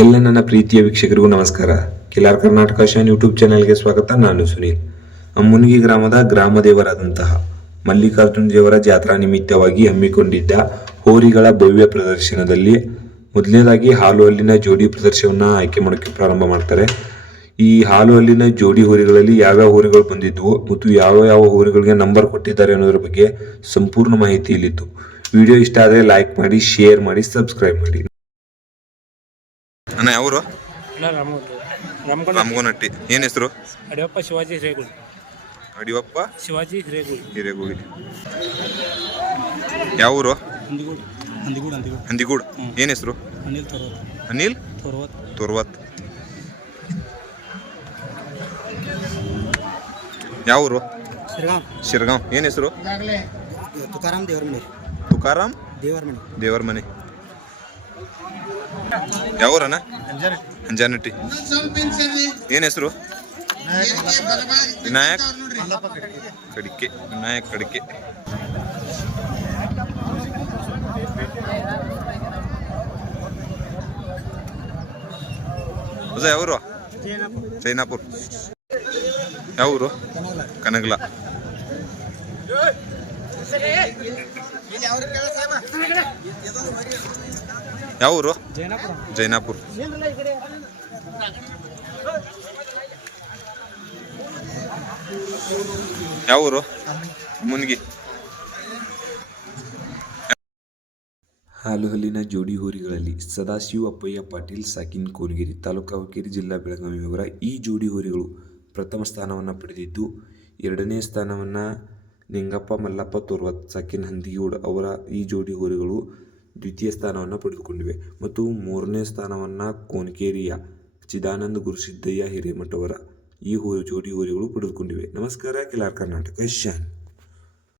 ಎಲ್ಲ ನನ್ನ ಪ್ರೀತಿಯ ವೀಕ್ಷಕರಿಗೂ ನಮಸ್ಕಾರ. ಕಿಲಾರ್ ಕರ್ನಾಟಕ ಶಾನ್ ಯೂಟ್ಯೂಬ್ ಚಾನೆಲ್ಗೆ ಸ್ವಾಗತ. ನಾನು ಸುನೀಲ್. ಮುನ್ಗಿ ಗ್ರಾಮದ ಗ್ರಾಮದೇವರಾದಂತಹ ಮಲ್ಲಿಕಾರ್ಜುನ ದೇವರ ಜಾತ್ರಾ ನಿಮಿತ್ತವಾಗಿ ಹಮ್ಮಿಕೊಂಡಿದ್ದ ಹೋರಿಗಳ ಭವ್ಯ ಪ್ರದರ್ಶನದಲ್ಲಿ ಮೊದಲನೇದಾಗಿ ಹಾಲು ಹಲ್ಲಿನ ಜೋಡಿ ಪ್ರದರ್ಶನವನ್ನು ಆಯ್ಕೆ ಮಾಡೋಕ್ಕೆ ಪ್ರಾರಂಭ ಮಾಡ್ತಾರೆ. ಈ ಹಾಲು ಹಲ್ಲಿನ ಜೋಡಿ ಹೋರಿಗಳಲ್ಲಿ ಯಾವ್ಯಾವ ಹೋರಿಗಳು ಬಂದಿದ್ವು ಮತ್ತು ಯಾವ ಹೋರಿಗಳಿಗೆ ನಂಬರ್ ಕೊಟ್ಟಿದ್ದಾರೆ ಅನ್ನೋದ್ರ ಬಗ್ಗೆ ಸಂಪೂರ್ಣ ಮಾಹಿತಿ ಇಲ್ಲಿತ್ತು. ವಿಡಿಯೋ ಇಷ್ಟ ಆದರೆ ಲೈಕ್ ಮಾಡಿ, ಶೇರ್ ಮಾಡಿ, ಸಬ್ಸ್ಕ್ರೈಬ್ ಮಾಡಿ. ಅಣ್ಣ ಯಾವರು? ರಾಮಗೋನಟ್ಟಿ. ಏನು ಹೆಸರು? ಅಡಿಯಪ್ಪ ಶಿವಾಜಿ ಹಿರೇಗುಳಿ. ಅಡಿಯಪ್ಪ ಶಿವಾಜಿ ಹಿರೇಗುಳಿ. ಯಾವ ಊರು? ಹಂದಿಗೂಡ್. ಏನು ಹೆಸರು? ಅನಿಲ್ ತೋರ್ವತ್. ಯಾವ ಊರು? ಶಿರ್ಗಾಂವ್. ಏನು ಹೆಸರು? ತುಕಾರಾಮ್ ದೇವರ ಮನೆ. ಯಾವೂರಣ್ಣ? ಅಂಜಾನಟ್ಟಿ. ಏನು ಹೆಸರು? ವಿನಾಯಕ್ ಕಡಿಕೆ. ಹೊಸ ಯಾವೂರು? ಜೈನಾಪುರ್. ಯಾವ ಊರು? ಕನಗಲ. ಯಾವ ಊರು? ಜೈನಾಪುರ್. ಯಾವ ಊರು? ಮುನ್ಗಿ. ಹಾಲು ಹಲ್ಲಿನ ಜೋಡಿ ಹೋರಿಗಳಲ್ಲಿ ಸದಾಶಿವ ಅಪ್ಪಯ್ಯ ಪಾಟೀಲ್ ಸಾಕಿನ್ ಕೋನಗಿರಿ, ತಾಲೂಕು ಹುಕ್ಕೇರಿ, ಜಿಲ್ಲಾ ಬೆಳಗಾವಿ ಅವರ ಈ ಜೋಡಿ ಹೋರಿಗಳು ಪ್ರಥಮ ಸ್ಥಾನವನ್ನು ಪಡೆದಿದ್ದು, ಎರಡನೇ ಸ್ಥಾನವನ್ನು ನಿಂಗಪ್ಪ ಮಲ್ಲಪ್ಪ ತೋರ್ವತ್ ಸಾಕಿನ್ ಹಂದಿಗೂಡ್ ಅವರ ಈ ಜೋಡಿ ಹೋರಿಗಳು ದ್ವಿತೀಯ ಸ್ಥಾನವನ್ನು ಪಡೆದುಕೊಂಡಿವೆ ಮತ್ತು ಮೂರನೇ ಸ್ಥಾನವನ್ನು ಕೋನಕೇರಿಯ ಚಿದಾನಂದ ಗುರುಸಿದ್ದಯ್ಯ ಹಿರೇಮಠ ಅವರ ಈ ಜೋಡಿ ಹೋರಿಗಳು ಪಡೆದುಕೊಂಡಿವೆ. ನಮಸ್ಕಾರ. ಕಿಲಾರ್ ಕರ್ನಾಟಕ ಶಾನ್.